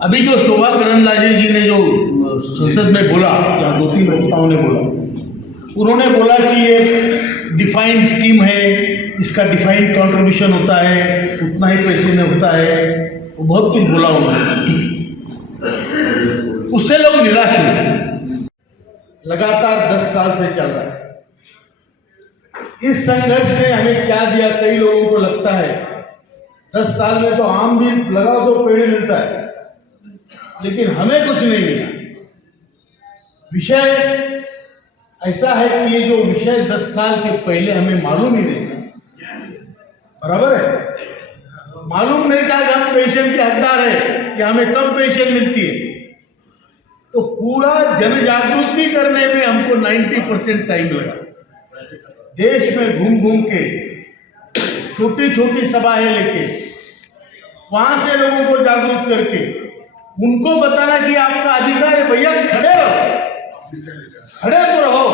अभी जो शोभा करंदलाजे जी ने जो संसद में बोला या दो तीन वक्ताओं ने बोला, उन्होंने बोला कि ये डिफाइंड स्कीम है, इसका डिफाइंड कंट्रीब्यूशन होता है, उतना ही पैसे में होता है, वो बहुत कुछ बोला उन्होंने। उससे लोग निराश हुए। लगातार 10 साल से चल रहा है। इस संघर्ष ने हमें क्या दिया, कई लोगों को लगता है 10 साल में तो आम भी लगा तो पेड़ मिलता है, लेकिन हमें कुछ नहीं मिला। विषय ऐसा है कि ये जो विषय 10 साल के पहले हमें मालूम ही नहीं था, बराबर है, मालूम नहीं था कि हम पेंशन के हकदार है, कि हमें कम पेंशन मिलती है। तो पूरा जन जागृति करने में हमको 90% टाइम लगा। देश में घूम घूम के छोटी छोटी सभाएं लेके वहां से लोगों को जागरूक करके उनको बताना कि आपका अधिकार है, भैया खड़े रहो, खड़े तो रहो।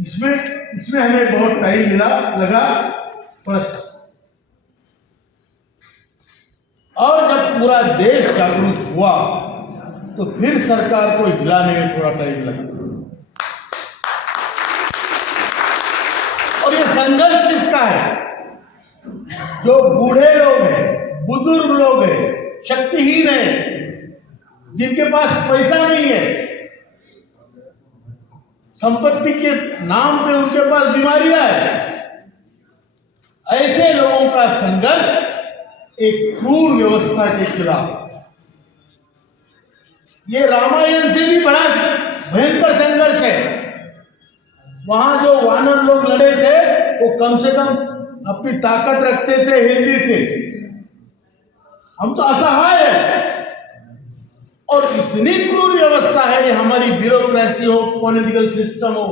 इसमें हमें बहुत टाइम लगा। और जब पूरा देश जागरूक हुआ तो फिर सरकार को हिलाने में थोड़ा टाइम लगा। और ये संघर्ष किसका है? जो बूढ़े लोग हैं, बुजुर्ग लोग हैं, शक्तिहीन है, जिनके पास पैसा नहीं है, संपत्ति के नाम पे उनके पास बीमारियां है, ऐसे लोगों का संघर्ष एक क्रूर व्यवस्था के खिलाफ। ये रामायण से भी बड़ा भयंकर संघर्ष है। वहां जो वानर लोग लड़े थे वो कम से कम अपनी ताकत रखते थे, हेल्दी थे। हम तो असहाय है। और इतनी क्रूर व्यवस्था है, ये हमारी ब्यूरोक्रेसी हो, पॉलिटिकल सिस्टम हो,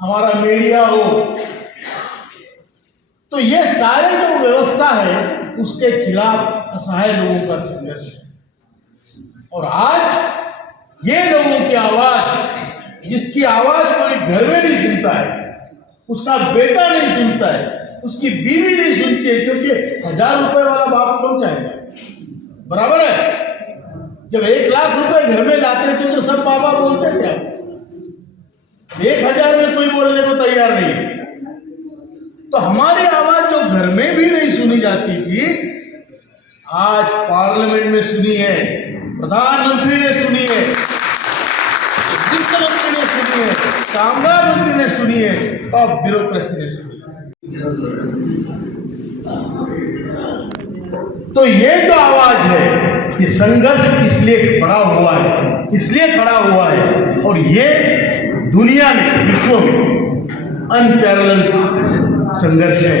हमारा मीडिया हो, तो ये सारे जो व्यवस्था है उसके खिलाफ असहाय लोगों का संघर्ष है। और आज ये लोगों की आवाज, जिसकी आवाज कोई घर में नहीं सुनता है, उसका बेटा नहीं सुनता है, उसकी बीवी नहीं सुनती है, क्योंकि 1000 रुपए वाला बाप कौन चाहेगा, बराबर है। जब 1 लाख रुपए घर में लाते थे तो सब बाबा बोलते थे, 1000 में कोई बोलने को तैयार नहीं है। तो हमारी आवाज जो घर में भी नहीं सुनी जाती थी, आज पार्लियामेंट में सुनी है, प्रधानमंत्री ने सुनी है, वित्त मंत्री ने सुनी है, कामगार मंत्री ने सुनी है, और ब्यूरोक्रेसी ने सुनी है। तो ये जो आवाज है, ये संघर्ष इसलिए खड़ा हुआ है, और ये दुनिया में, विश्व में अनपैरेलल संघर्ष है।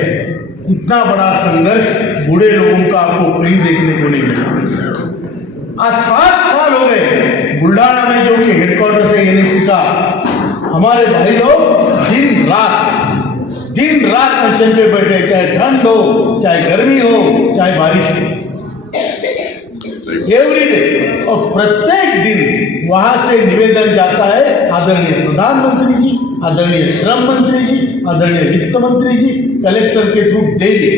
इतना बड़ा संघर्ष बूढ़े लोगों का आपको कहीं देखने को नहीं मिला। आज 7 साल हो गए बुल्ढाना में, जो कि हेडक्वार्टर से एनएसी का हमारे भाई लोग दिन रात मिशन पे बैठे, चाहे ठंड हो, चाहे गर्मी हो, चाहे बारिश हो, एवरीडे। और प्रत्येक दिन वहां से निवेदन जाता है, आदरणीय प्रधानमंत्री जी, आदरणीय श्रम मंत्री जी, आदरणीय वित्त मंत्री जी, कलेक्टर के थ्रू डेली।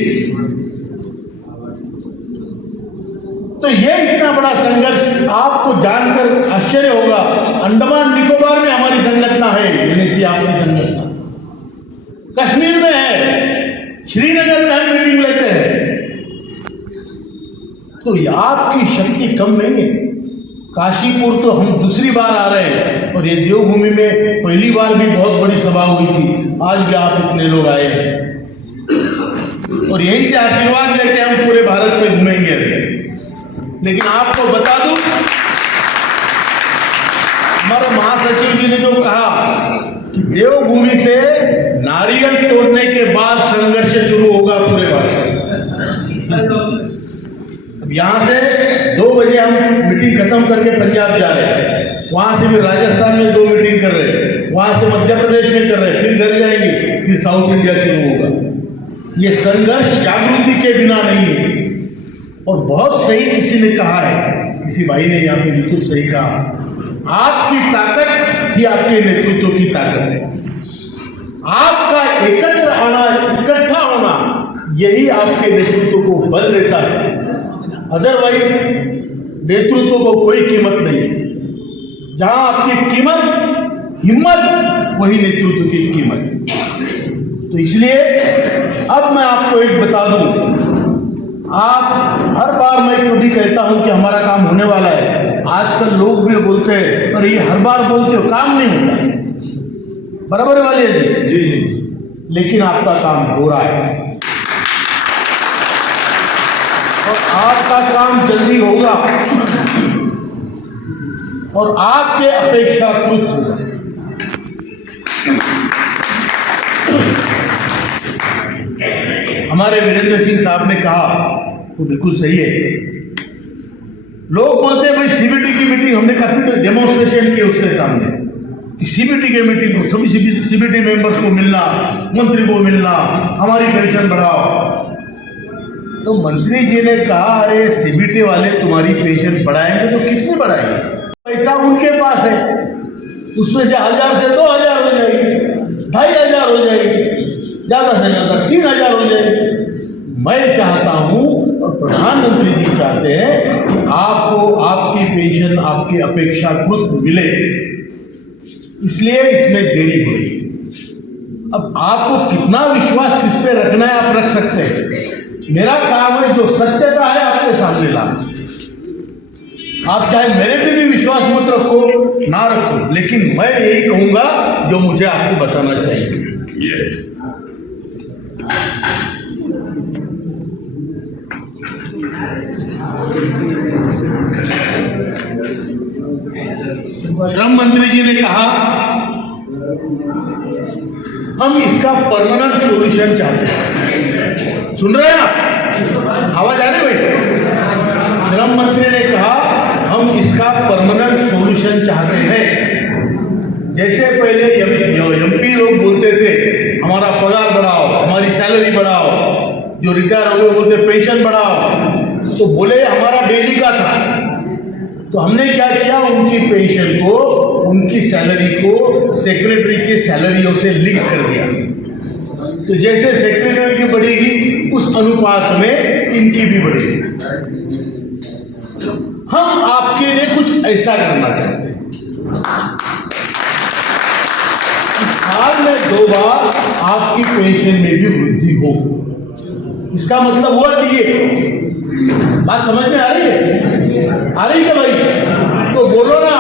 तो ये इतना बड़ा संघर्ष आपको जानकर आश्चर्य होगा। अंडमान निकोबार में हमारी संगठन है, एनएसी आपकी संगठन, कश्मीर में है, श्रीनगर में हम मीटिंग लेते हैं। तो आपकी शक्ति कम नहीं है। काशीपुर तो हम दूसरी बार आ रहे हैं, और ये देवभूमि में पहली बार भी बहुत बड़ी सभा हुई थी, आज भी आप इतने लोग आए हैं, और यहीं से आशीर्वाद लेके हम पूरे भारत में घूमेंगे। लेकिन आपको बता दूं, हमारे महासचिव जी ने जो कहा कि देवभूमि से नारियल तोड़ने के बाद संघर्ष शुरू होगा पूरे भारत में। अब यहाँ से 2 बजे हम मीटिंग खत्म करके पंजाब जा रहे हैं, वहां से भी राजस्थान में 2 मीटिंग कर रहे हैं, वहां से मध्य प्रदेश में कर रहे हैं, फिर घर जाएंगे, फिर साउथ इंडिया शुरू होगा। ये संघर्ष जागृति के बिना नहीं है। और बहुत सही किसी ने कहा है, किसी भाई ने यहाँ पे बिल्कुल सही कहा, आपकी ताकत ही आपके नेतृत्व की ताकत है। आपका एकत्र आना, इकट्ठा होना, यही आपके नेतृत्व को बल देता है। अदरवाइज नेतृत्व को कोई कीमत नहीं है। जहां आपकी कीमत हिम्मत, वही नेतृत्व की कीमत। तो इसलिए अब मैं आपको एक बता दूं, आप हर बार मैं कभी कहता हूं कि हमारा काम होने वाला है। आजकल लोग भी बोलते हैं, और ये हर बार बोलते हो काम नहीं होता, बराबर वाले जी, लेकिन आपका काम हो रहा है और आपका काम जल्दी होगा और आपके अपेक्षाकृत होगा। हमारे वीरेंद्र सिंह साहब ने कहा वो बिल्कुल सही है। लोग बोलते हैं भाई सीबीटी की मीटिंग, हमने काफी डेमोन्स्ट्रेशन किए उसके सामने कि सीबीटी के मीटिंग को सभी सीबीटी मेंबर्स को मिलना, मंत्री को मिलना, हमारी पेंशन बढ़ाओ। तो मंत्री जी ने कहा अरे सीबीटी वाले तुम्हारी पेंशन बढ़ाएंगे तो कितनी बढ़ाएंगे? पैसा उनके पास है, उसमें से 1000 से 2000 हो जाएगी, 2500 हो जाएगी, ज़्यादा से ज़्यादा 3000 हो जाएगी। मैं चाहता हूँ और प्रधानमंत्री जी चाहते हैं कि आपको आपकी पेंशन आपकी अपेक्षाकृत मिले, इसलिए इसमें देरी हो रही है। अब आपको कितना विश्वास किस पे रखना है आप रख सकते हैं। मेरा काम है जो सत्यता है आपके सामने लाना। आप चाहे मेरे पे भी विश्वास मत रखो ना रखो, लेकिन मैं यही कहूंगा जो मुझे आपको बताना चाहिए। श्रम मंत्री जी ने कहा हम इसका परमानेंट सॉल्यूशन चाहते हैं। सुन रहे हैं आप? आवाज आ रही भाई? श्रम मंत्री ने कहा हम इसका परमानेंट सॉल्यूशन चाहते हैं। जैसे पहले एमपी लोग बोलते थे हमारा पगार बढ़ाओ, हमारी सैलरी बढ़ाओ, जो रिटायर हो गए बोलते पेंशन बढ़ाओ, तो बोले हमारा डेली का था। तो हमने क्या किया, उनकी पेंशन को, उनकी सैलरी को सेक्रेटरी की सैलरियों से लिंक कर दिया। तो जैसे सेक्रेटरी की बढ़ेगी उस अनुपात में इनकी भी बढ़ेगी। हम आपके लिए कुछ ऐसा करना चाहते हैं, साल में 2 बार आपकी पेंशन में भी वृद्धि हो। इसका मतलब हुआ कि ये बात समझ में आ रही है? आ रही है भाई? तो बोलो ना,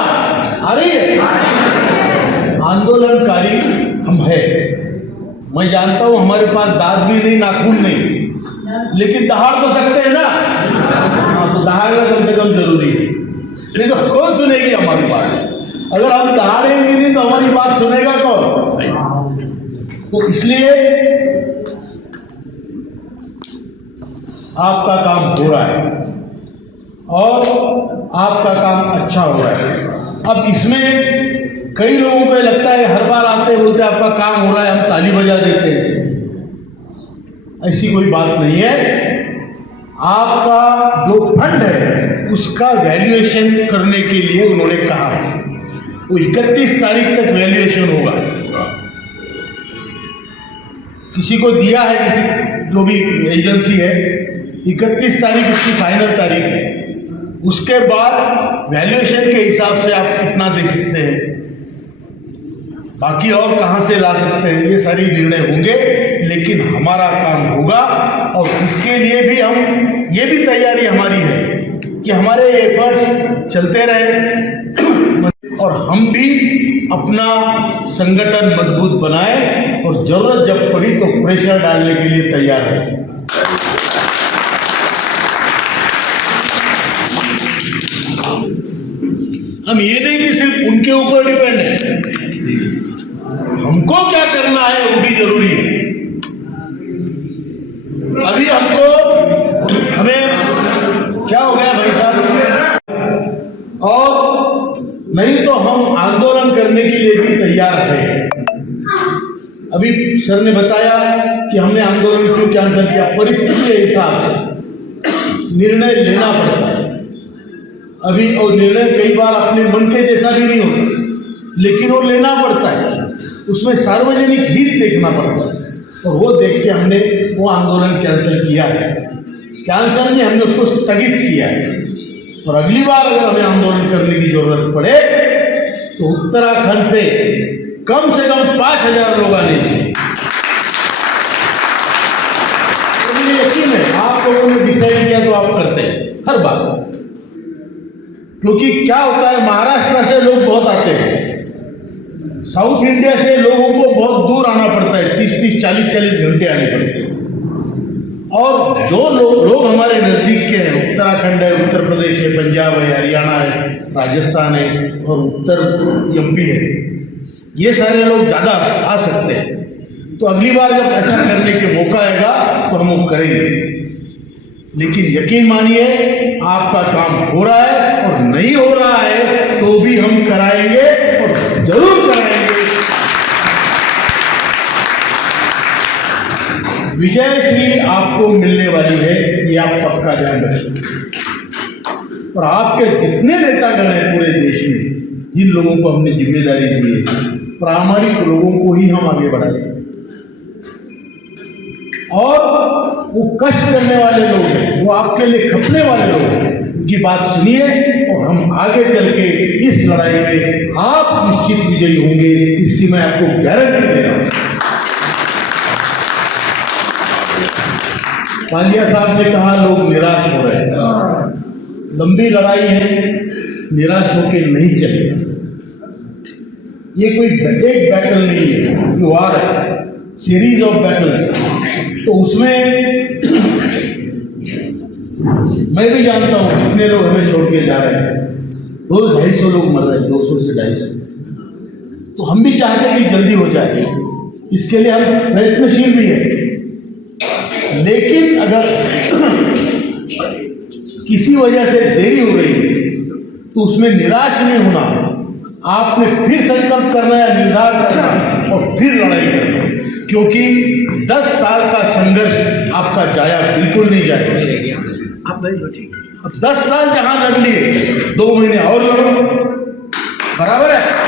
आ रही है? आंदोलनकारी हम है। मैं जानता हूं हमारे पास दांत भी नहीं, नाखून नहीं, लेकिन दहाड़ तो सकते हैं ना। हाँ, तो दहाड़ना कम से कम जरूरी है, नहीं तो कौन सुनेगी हमारी बात? अगर हम दहाड़ेंगे नहीं तो हमारी बात सुनेगा कौन? तो इसलिए आपका काम हो रहा है और आपका काम अच्छा हो रहा है। अब इसमें कई लोगों को लगता है, हर बार आते बोलते आपका काम हो रहा है, हम ताली बजा देते हैं। ऐसी कोई बात नहीं है। आपका जो फंड है उसका वैल्यूएशन करने के लिए उन्होंने कहा है, वो 31 तारीख तक वैल्यूएशन होगा। किसी को दिया है, किसी जो भी एजेंसी है, 31 तारीख उसकी फाइनल तारीख है। उसके बाद वैल्यूएशन के हिसाब से आप कितना दे सकते हैं, बाकी और कहाँ से ला सकते हैं, ये सारी निर्णय होंगे। लेकिन हमारा काम होगा और इसके लिए भी हम, ये भी तैयारी हमारी है कि हमारे एफर्ट्स चलते रहे और हम भी अपना संगठन मजबूत बनाए और जरूरत जब पड़ी तो प्रेशर डालने के लिए तैयार है। हम ये नहीं कि सिर्फ उनके ऊपर डिपेंड है, हमको क्या करना है वो भी जरूरी है। अभी हमें क्या हो गया भाई साहब, और नहीं तो हम आंदोलन करने के लिए भी तैयार है। अभी सर ने बताया कि हमने आंदोलन क्यों कैंसिल किया, परिस्थिति के हिसाब से निर्णय लेना पड़ता है। अभी और निर्णय कई बार अपने मन के जैसा भी नहीं होता, लेकिन वो लेना पड़ता है, उसमें सार्वजनिक हित देखना पड़ता है। और वो देख के हमने वो आंदोलन कैंसिल किया है। कैंसिल नहीं, हमने उसको स्थगित किया है। और अगली बार अगर हमें आंदोलन करने की जरूरत पड़े तो उत्तराखंड से कम 5,000 लोग आने चाहिए। तो मुझे यकीन है आप लोगों ने डिसाइड किया तो आप करते हैं हर बात। क्योंकि क्या होता है, महाराष्ट्र से लोग बहुत आते हैं, साउथ इंडिया से लोगों को बहुत दूर आना पड़ता है, 30-30, 40-40 घंटे आने पड़ते हैं। और जो लोग हमारे नज़दीक के हैं, उत्तराखंड है, उत्तर प्रदेश है, पंजाब है, हरियाणा है, राजस्थान है और उत्तर MP है, ये सारे लोग ज़्यादा आ सकते हैं। तो अगली बार जब ऐसा करने के मौका आएगा तो हम वो करेंगे। लेकिन यकीन मानिए आपका काम हो रहा है, और नहीं हो रहा है तो भी हम कराएंगे और जरूर कराएंगे। विजय श्री आपको मिलने वाली है, ये आप पक्का ध्यान रखें। और आपके जितने नेतागण हैं पूरे देश में, जिन लोगों को हमने जिम्मेदारी दी है, प्रामाणिक लोगों को ही हम आगे बढ़ाएंगे। और वो कष्ट करने वाले लोग हैं, वो आपके लिए खपने वाले लोग हैं, उनकी बात सुनिए और हम आगे चल के इस लड़ाई में आप निश्चित विजयी होंगे, इसकी मैं आपको गारंटी दे रहा हूं। पांड्या साहब ने कहा लोग निराश हो रहे हैं। लंबी लड़ाई है, निराश होकर नहीं चलेगा। ये कोई एक बैटल नहीं है, ये वार है, सीरीज ऑफ बैटल्स। तो उसमें मैं भी जानता हूँ कितने लोग हमें छोड़ के जा रहे हैं, रोज 250 लोग मर रहे हैं, 200 से 250। तो हम भी चाहते हैं कि जल्दी हो जाए, इसके लिए हम प्रयत्नशील भी हैं। लेकिन अगर किसी वजह से देरी हो गई तो उसमें निराश नहीं होना, आपने फिर संकल्प करना है, निर्धार करना और फिर लड़ाई करना। क्योंकि 10 साल का संघर्ष आपका जाया बिल्कुल नहीं जाएगा। अब 10 साल जहां लड़ लिए, 2 महीने और लड़ो, बराबर है।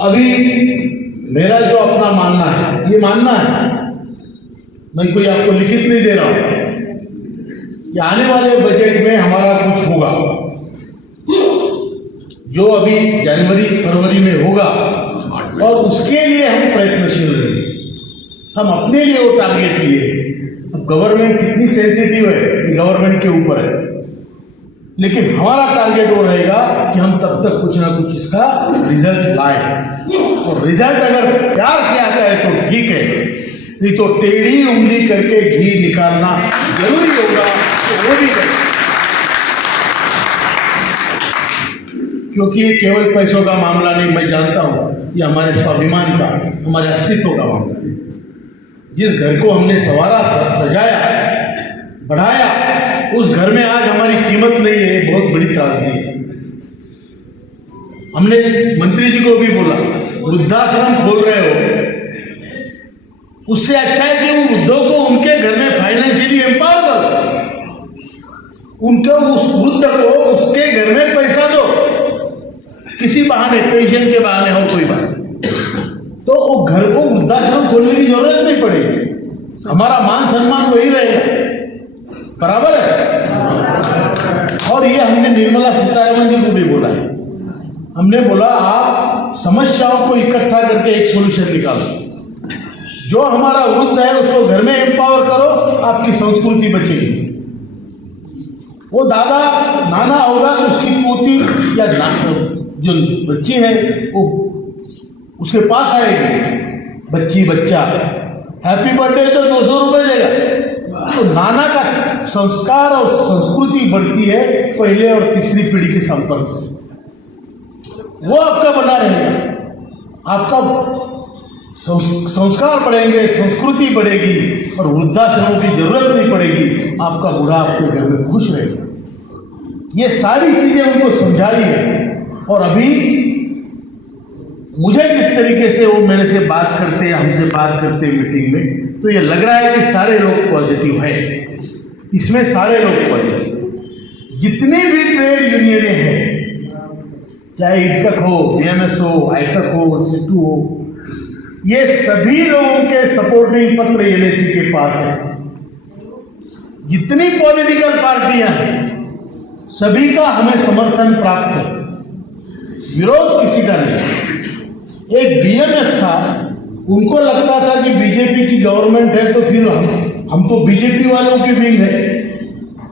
अभी मेरा जो अपना मानना है, ये मानना है, मैं कोई आपको लिखित नहीं दे रहा हूं कि आने वाले बजट में हमारा कुछ होगा, जो अभी जनवरी फरवरी में होगा, और उसके लिए हम प्रयत्नशील रहेंगे। हम अपने लिए वो टारगेट लिए। अब गवर्नमेंट कितनी सेंसिटिव है, ये गवर्नमेंट के ऊपर है, लेकिन हमारा टारगेट वो रहेगा कि हम तब तक कुछ ना कुछ इसका रिजल्ट लाए। और रिजल्ट अगर प्यार से आता है तो ठीक है, नहीं तो टेढ़ी उंगली करके घी निकालना जरूरी होगा, तो वो भी करें। क्योंकि ये केवल पैसों का मामला नहीं, मैं जानता हूँ ये हमारे स्वाभिमान का, हमारे अस्तित्व का मामला है। जिस घर को हमने संवारा, सजाया, बढ़ाया, उस घर में आज हमारी कीमत नहीं है, बहुत बड़ी त्रासदी है। हमने मंत्री जी को भी बोला, वृद्धाश्रम खोल रहे हो, उससे अच्छा है कि वो वृद्धों को उनके घर में फाइनेंशियली एम्पावर करो, उनको उस वृद्ध को उसके घर में पैसा दो, किसी बहाने, पेंशन के बहाने हो कोई बात, तो वो घर को वृद्धाश्रम खोलने की जरूरत नहीं पड़ेगी। हमारा मान सम्मान वही रहेगा, बराबर है। और ये हमने निर्मला सीतारमण जी को भी बोला है, हमने बोला आप समस्याओं को इकट्ठा करके एक सोल्यूशन निकालो। जो हमारा वृद्ध है उसको घर में एम्पावर करो, आपकी संस्कृति बचेगी। वो दादा नाना होगा तो उसकी पोती या जो बच्ची है वो उसके पास आएगी, बच्ची बच्चा हैप्पी बर्थडे तो 200 रुपये देगा। तो नाना का संस्कार और संस्कृति बढ़ती है पहले और तीसरी पीढ़ी के संपर्क से, वो आपका बना रहेगा, आपका संस्कार बढ़ेंगे, संस्कृति बढ़ेगी और वृद्धाश्रमों की जरूरत नहीं पड़ेगी, आपका बूढ़ा आपके घर में खुश रहेगा। ये सारी चीजें उनको समझाई है। और अभी मुझे जिस तरीके से वो मेरे से बात करते हैं, हमसे बात करते हैं मीटिंग में, तो ये लग रहा है कि सारे लोग पॉजिटिव हैं। इसमें सारे लोग पढ़े, जितनी भी ट्रेड यूनियनें हैं, चाहे इटक हो, बीएमएस हो, आईटक हो, सिटू हो, ये सभी लोगों के सपोर्टिंग पत्र एनएसी के पास है। जितनी पॉलिटिकल पार्टियां हैं सभी का हमें समर्थन प्राप्त है, विरोध किसी का नहीं। एक बीएमएस था, उनको लगता था कि बीजेपी की गवर्नमेंट है तो फिर हम तो बीजेपी वालों की विंग है,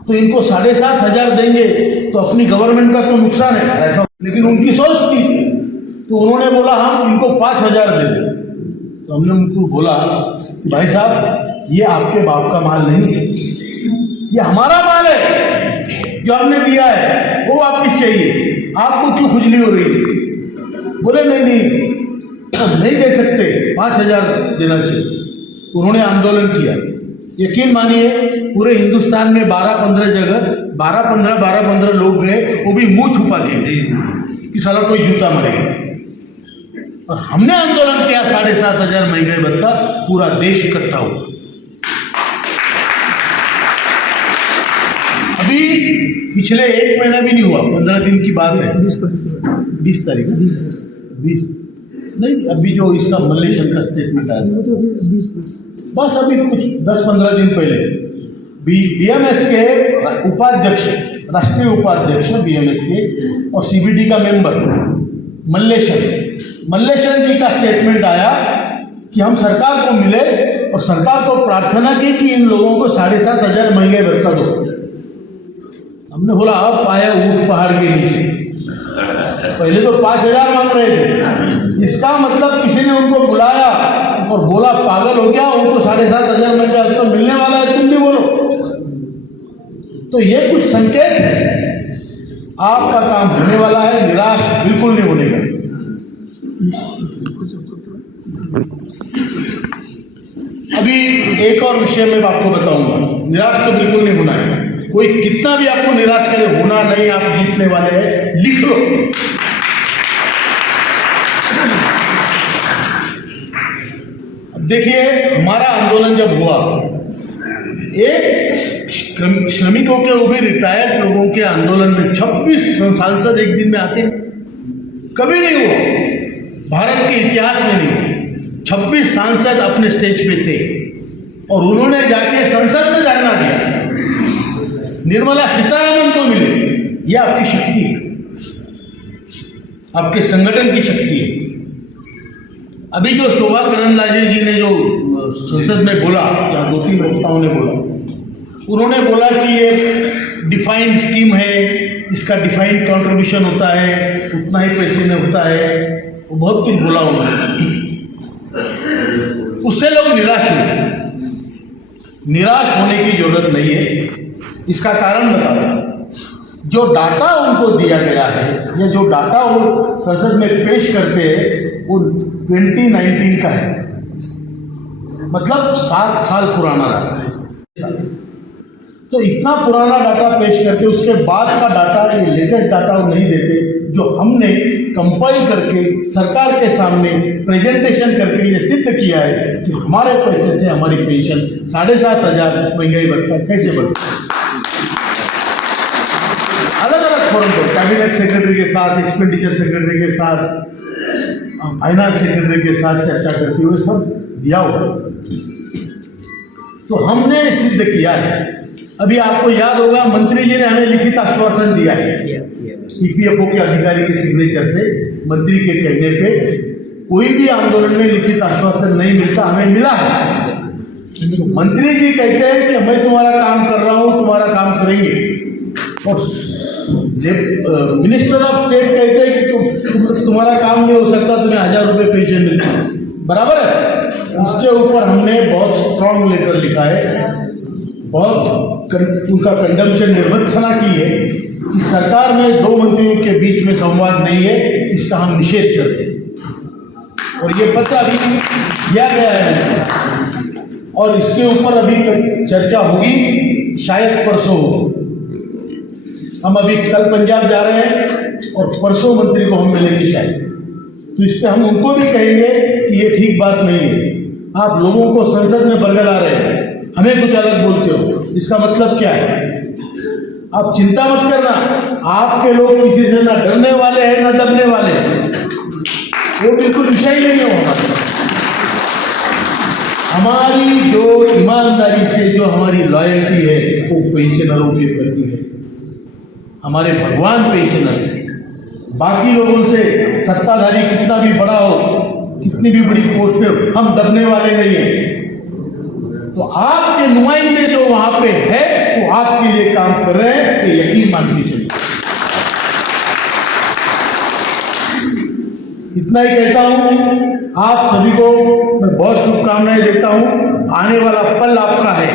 तो इनको 7,500 देंगे तो अपनी गवर्नमेंट का तो नुकसान है ऐसा, लेकिन उनकी सोच थी। तो उन्होंने बोला हम इनको 5,000 दे दें। तो हमने उनको बोला भाई साहब ये आपके बाप का माल नहीं है, ये हमारा माल है जो हमने दिया है, वो वापिस चाहिए, आपको क्यों खुजली हो रही है? बोले नहीं दे सकते, 5,000 देना चाहिए। उन्होंने आंदोलन किया। यकीन मानिए पूरे हिंदुस्तान में 12-15 जगह 12-15 लोग गए, वो भी मुंह छुपा के कि साला कोई जूता मरेगा। और हमने आंदोलन किया, 7,500 महंगाई भत्ता, पूरा देश इकट्ठा हुआ। अभी पिछले 1 महीना भी नहीं हुआ, 15 दिन की बात है, 20 तारीख नहीं, अभी जो इसका मल्लेश्वर का स्टेटमेंट आया बस अभी कुछ 10-15 दिन पहले बीएमएस के उपाध्यक्ष, राष्ट्रीय उपाध्यक्ष बीएमएस के और सीबीडी का मेंबर मल्लेश्वर जी का स्टेटमेंट आया कि हम सरकार को मिले और सरकार को प्रार्थना की कि इन लोगों को 7,500 महंगाई भत्ता दो। हमने बोला अब आया ऊंट पहाड़ के नीचे, पहले तो 5,000 मांग रहे थे, इसका मतलब किसी ने उनको बुलाया और बोला पागल हो गया, उनको 7,500 महंगाई भत्ता मिलने वाला है, तुम भी बोलो। तो ये कुछ संकेत है, आपका काम होने वाला है, निराश बिल्कुल नहीं होने का। अभी एक और विषय में आपको बताऊंगा, निराश तो बिल्कुल नहीं होना है। कोई कितना भी आपको निराश करे, होना नहीं, आप जीतने वाले हैं, लिख लो। अब देखिए हमारा आंदोलन जब हुआ, एक श्रमिकों के, वो भी रिटायर्ड लोगों के आंदोलन में 26 सांसद एक दिन में आते, कभी नहीं हुआ, भारत के इतिहास में नहीं। 26 सांसद अपने स्टेज पे थे और उन्होंने जाके संसद में धरना दिया, निर्मला सीतारमण को मिले। यह आपकी शक्ति है, आपके संगठन की शक्ति है। अभी जो शोभा करंदलाजे जी ने जो संसद में बोला, या 2-3 वक्ताओं ने बोला, उन्होंने बोला कि ये डिफाइंड स्कीम है, इसका डिफाइंड कंट्रीब्यूशन होता है, उतना ही पैसे में होता है, वो बहुत कुछ बोला उन्होंने। उससे लोग निराश हुए। निराश होने की जरूरत नहीं है, इसका कारण बताता हूं। जो डाटा उनको दिया गया है या जो डाटा वो संसद में पेश करते हैं वो 2019 का है, मतलब 7 साल पुराना डाटा है। तो इतना पुराना डाटा पेश करके उसके बाद का डाटा, ये लेटेस्ट डाटा वो नहीं देते, जो हमने कंपाइल करके सरकार के सामने प्रेजेंटेशन करके ये सिद्ध किया है कि हमारे पैसे से हमारी पेंशन 7,500 महंगाई भत्ता कैसे बढ़ सकती है। अलग अलग फोरम पर कैबिनेट सेक्रेटरी के साथ, एक्सपेंडिचर सेक्रेटरी के साथ, फाइनेंस सेक्रेटरी के साथ चर्चा करते हुए सब दिया हुआ। तो हमने सिद्ध किया है। अभी आपको याद होगा मंत्री जी ने हमें लिखित आश्वासन दिया है, सीपीएफओ के अधिकारी के सिग्नेचर से, मंत्री के कहने पे कोई भी आंदोलन में लिखित आश्वासन नहीं मिलता, हमें मिला है। तो मंत्री जी कहते हैं कि मैं तुम्हारा काम कर रहा हूं, तुम्हारा काम करेंगे, और मिनिस्टर ऑफ स्टेट कहते हैं कि तुम्हारा काम नहीं हो सकता, तुम्हें 1,000 रुपये पेंशन मिलता है, बराबर है। उसके ऊपर हमने बहुत स्ट्रांग लेटर लिखा है, बहुत उनका कंडम्पशन निर्भत्सना की है कि सरकार में 2 मंत्रियों के बीच में संवाद नहीं है, इसका हम निषेध करते हैं। और ये पत्र अभी दिया गया है और इसके ऊपर अभी चर्चा होगी, शायद परसों होगी। हम अभी कल पंजाब जा रहे हैं और परसों मंत्री को हम मिलेंगे शायद, तो इस पर हम उनको भी कहेंगे कि ये ठीक बात नहीं है, आप लोगों को संसद में बरगला रहे हैं, हमें कुछ अलग बोलते हो। इसका मतलब क्या है? आप चिंता मत करना, आपके लोग किसी से ना डरने वाले हैं ना दबने वाले हैं, वो बिल्कुल विषय ही नहीं है हमारा। हमारी जो ईमानदारी से जो हमारी लॉयल्टी है वो पेंशनरों के प्रति है, हमारे भगवान पेंशनर से। बाकी लोगों से सत्ताधारी कितना भी बड़ा हो, कितनी भी बड़ी पोस्ट पे हो, हम दबने वाले नहीं हैं। तो आपके नुमाइंदे जो वहां पे है वो आपके लिए काम कर रहे हैं, ये यकीन मान के चलिए। इतना ही कहता हूं, आप सभी को मैं बहुत शुभकामनाएं देता हूं। आने वाला पल आपका है।